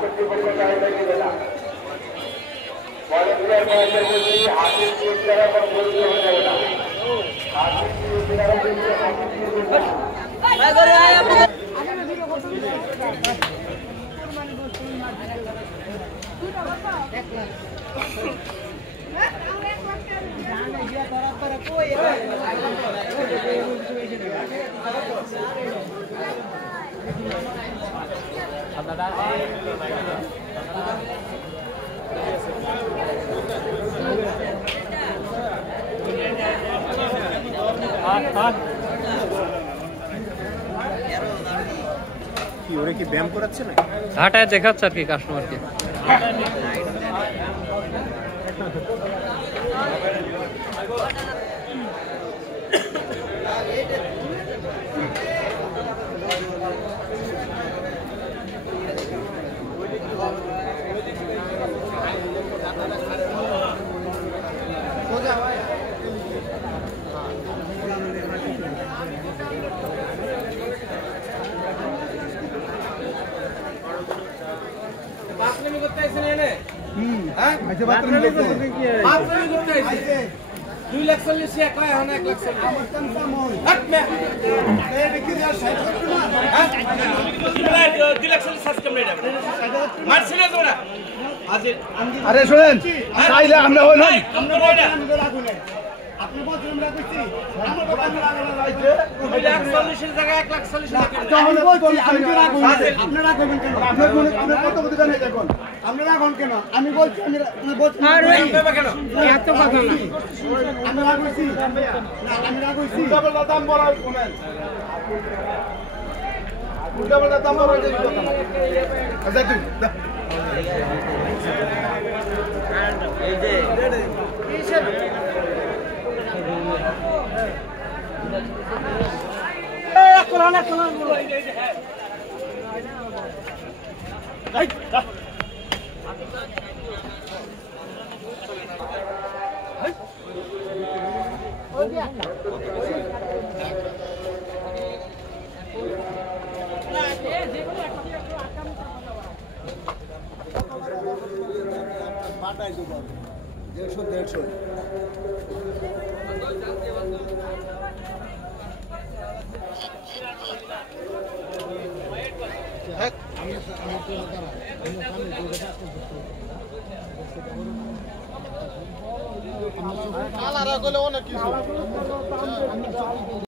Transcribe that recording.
কর্তৃপক্ষ চাহিদা দিবে না। ভলেন্টিয়ার মহিলাদের বলছি হাতির চিপ দ্বারা কোনো পরিচয় হয়ে যাবে না। হাতির চিপ দ্বারা কি ওরা কি ব্যায়াম করাচ্ছে না? হাঁটায় দেখাচ্ছে আর কি কাস্টমারকে। আরে শোনেন চাইলে আমরা হলেন আপনি বলছেন আমরা কইছি আমার কথা আমরা লাগাইছে 140 এর জায়গায় 140 আমি বলছি আমি তো রাখব আপনারা কইবেন কেন আপনি কত কত জানেন এখন আপনারা কোন কেন আমি বলছি আমি বলছি আরে কেন এত কথা না আমি রাখছি না আমি রাখছি ডাবল দাম বলা শুনেন ডাবল দাম বলা কথা না আচ্ছা তুই এই যে কিসের কোলানা বলো এই যে হ্যাঁ এই हो गया পাটাই দেব 150 আলাদা করে অনেক কিছু